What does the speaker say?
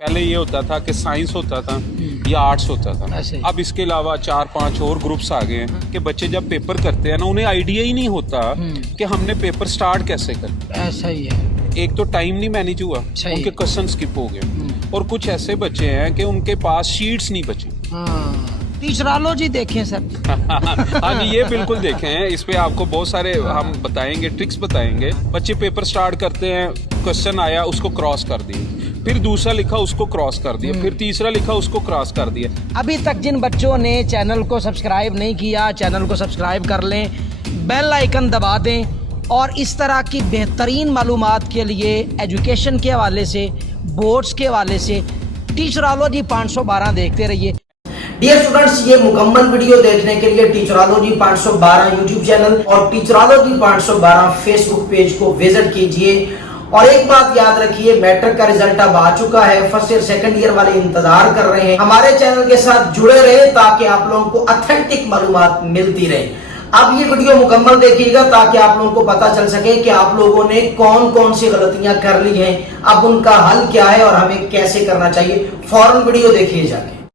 पहले ये होता था कि साइंस होता था या आर्ट्स होता था। अब इसके अलावा 4-5 और ग्रुप्स आ गए हैं कि बच्चे जब पेपर करते हैं ना, उन्हें आइडिया ही नहीं होता कि हमने पेपर स्टार्ट कैसे करना। ऐसा ही है। एक तो टाइम नहीं मैनेज हुआ, उनके क्वेश्चन स्किप हो गए, और कुछ ऐसे बच्चे हैं कि उनके पास शीट्स नहीं बचे। टीचरालॉजी देखें सर। हाँ जी, ये बिल्कुल देखें हैं। इस पे आपको बहुत सारे हम बताएंगे, ट्रिक्स बताएंगे। बच्चे पेपर स्टार्ट करते हैं, क्वेश्चन आया उसको क्रॉस कर दिए, फिर दूसरा लिखा उसको क्रॉस कर दिया, फिर तीसरा लिखा उसको क्रॉस कर दिया। अभी तक जिन बच्चों ने चैनल को सब्सक्राइब नहीं किया, चैनल को सब्सक्राइब कर लें, बेल आइकन दबा दें, और इस तरह की बेहतरीन मालूमात के लिए एजुकेशन के हवाले से, बोर्ड्स के हवाले से टीचरालॉजी 512 देखते रहिए। डियर स्टूडेंट्स, ये मुकम्मल वीडियो देखने के लिए टीचरालॉजी 512 यूट्यूब चैनल और टीचरालॉजी 512 फेसबुक पेज को विजिट कीजिए। और एक बात याद रखिए, मैट्रिक का रिजल्ट अब आ चुका है। फर्स्ट ईयर सेकंड ईयर वाले इंतजार कर रहे हैं। हमारे चैनल के साथ जुड़े रहे ताकि आप लोगों को ऑथेंटिक मालूमात मिलती रहे। अब ये वीडियो मुकम्मल देखिएगा ताकि आप लोगों को पता चल सके कि आप लोगों ने कौन कौन सी गलतियां कर ली हैं, अब उनका हल क्या है और हमें कैसे करना चाहिए। फौरन वीडियो देखिए जाके।